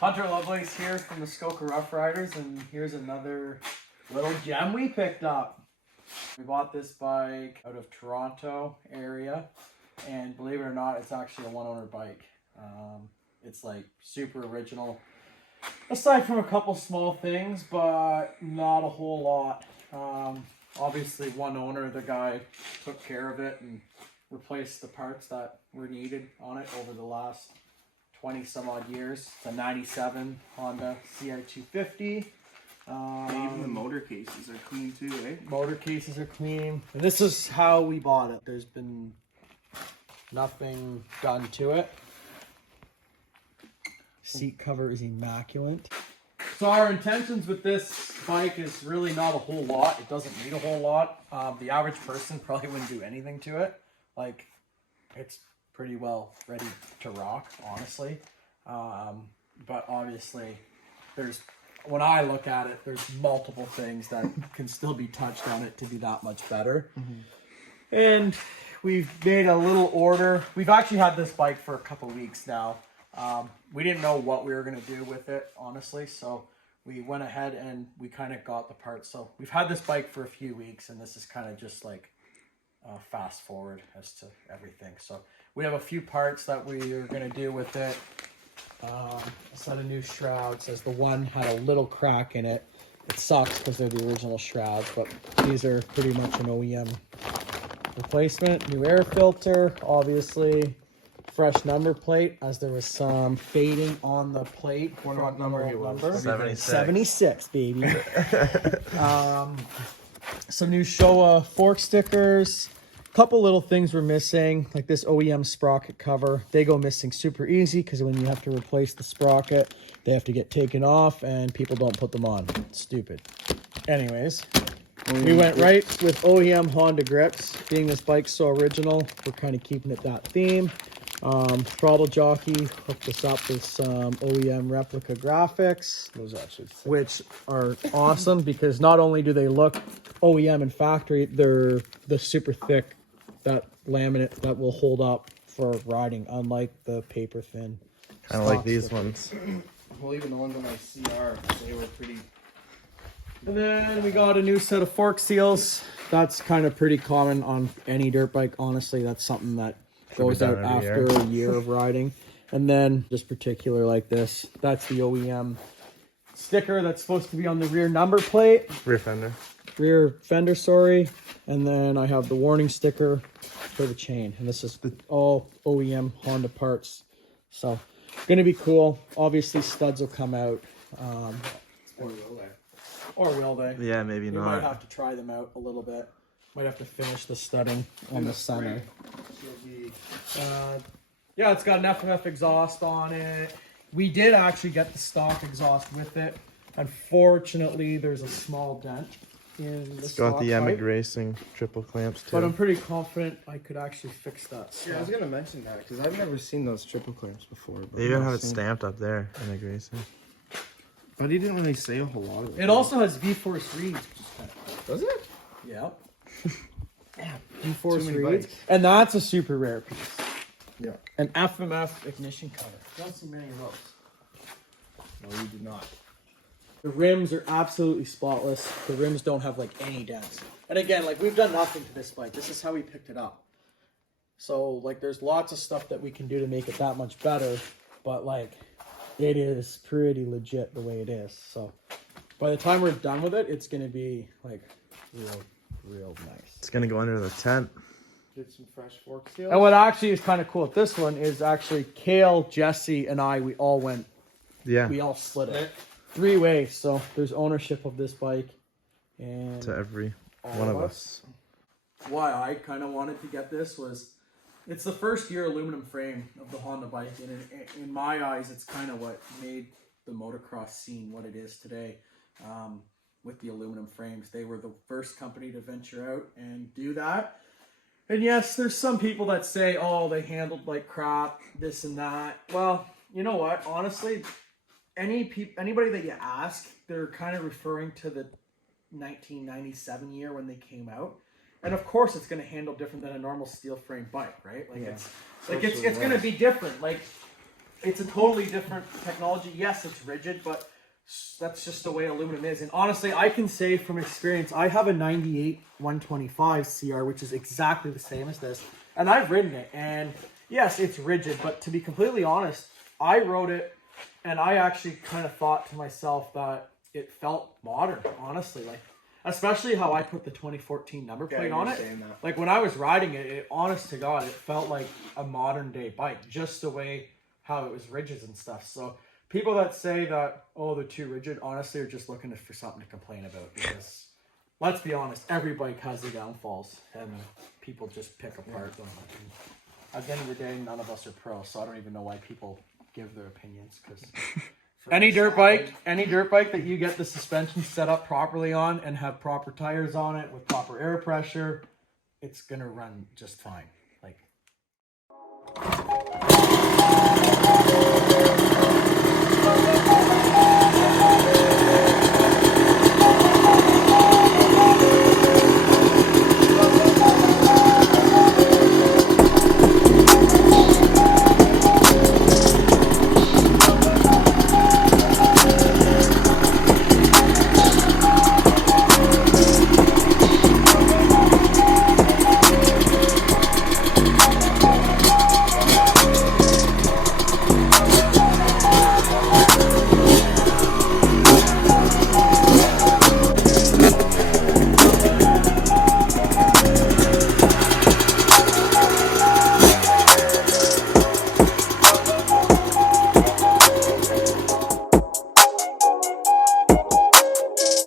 Hunter Lovelace here from the Skoka Rough Riders, and here's another little gem we picked up. We bought this bike out of Toronto area, and believe it or not, it's actually a one-owner bike. It's like super original, aside from a couple small things, but not a whole lot. Obviously one owner, the guy took care of it and replaced the parts that were needed on it over the last 20 some odd years. It's a 97 Honda CR250. Even the motor cases are clean too, eh? Motor cases are clean. And this is how we bought it. There's been nothing done to it. Seat cover is immaculate. So our intentions with this bike is really not a whole lot. It doesn't need a whole lot. The average person probably wouldn't do anything to it. Like, it's pretty well ready to rock, honestly. But obviously, when I look at it, there's multiple things that can still be touched on it to be that much better. Mm-hmm. And we've made a little order. We've actually had this bike for a couple weeks now. We didn't know what we were going to do with it, honestly, so we went ahead and we kind of got the parts. So we've had this bike for a few weeks, and this is kind of just like fast forward as to everything. So we have a few parts that we are going to do with it. A set of new shrouds, as the one had a little crack in it. It sucks because they're the original shrouds, but these are pretty much an OEM replacement. New air filter, obviously. Fresh number plate, as there was some fading on the plate. Wonder what number he was. 76. 76, baby. Some new Showa fork stickers. Couple little things were missing, like this OEM sprocket cover. They go missing super easy because when you have to replace the sprocket, they have to get taken off and people don't put them on. It's stupid. Anyways, we went right with Oem Honda Grips. Being this bike's so original, we're kind of keeping it that theme. Throttle jockey hooked us up with some OEM replica graphics. Those are actually sick. Which are awesome because not only do they look OEM and factory, they're the super thick, that laminate that will hold up for riding, unlike the paper thin. Kind of like these ones. Well, even the ones on my CR, they were pretty. And then we got a new set of fork seals. That's kind of pretty common on any dirt bike. Honestly, that's something that goes out after a year of riding. And then just particular like this, that's the OEM sticker that's supposed to be on the rear number plate. Rear fender, sorry. And then I have the warning sticker for the chain. And this is all OEM Honda parts. So, gonna be cool. Obviously, studs will come out. Or will they? Or will they? Yeah, maybe We not. might have to try them out a little bit. Might have to finish the studding on the center. Yeah, it's got an FMF exhaust on it. We did actually get the stock exhaust with it. Unfortunately, there's a small dent in the It's got stock the pipe, Emmett Racing triple clamps too. but I'm pretty confident I could actually fix that. Yeah, I was gonna mention that because I've never seen those triple clamps before. But They even have it stamped up there, Emmett Racing. But he didn't really say a whole lot of it. It also has V-Force reeds. Does it? Yep. Yeah, V-Force Too many reeds. bikes. And that's a super rare piece. Yeah. An FMF ignition cover. Don't see many of those. No, you did not. The rims are absolutely spotless. The rims don't have like any dents. And again, like we've done nothing to this bike. This is how we picked it up. So like there's lots of stuff that we can do to make it that much better. But like it is pretty legit the way it is. So by the time we're done with it, it's going to be like real nice. It's gonna go under the tent. Did some fresh fork seals. And what actually is kind of cool with this one is actually Kale, Jesse, and I, we all split it. 3 ways, so there's ownership of this bike. And To every one of us. Why I kind of wanted to get this was, it's the first year aluminum frame of the Honda bike, and in my eyes, it's kind of what made the motocross scene what it is today. With the aluminum frames, they were the first company to venture out and do that. And yes, there's some people that say, oh, they handled like crap, this and that. Well, you know what? Honestly, anybody that you ask, they're kind of referring to the 1997 year when they came out. And of course, it's going to handle different than a normal steel frame bike, right? Like it's going to be different. Like it's a totally different technology. Yes, it's rigid, but that's just the way aluminum is. And honestly, I can say from experience, I have a 98 125 CR, which is exactly the same as this. And I've ridden it. And yes, it's rigid. But to be completely honest, I rode it and I actually kind of thought to myself that it felt modern, honestly. Like, especially how I put the 2014 number plate on it. Like when I was riding it, honest to God, it felt like a modern day bike, just the way how it was rigid and stuff. So people that say that, oh, they're too rigid, honestly, are just looking for something to complain about. Because let's be honest, every bike has their downfalls, and people just pick apart them. And at the end of the day, none of us are pros, so I don't even know why people give their opinions. Because any dirt bike that you get the suspension set up properly on and have proper tires on it with proper air pressure, it's gonna run just fine.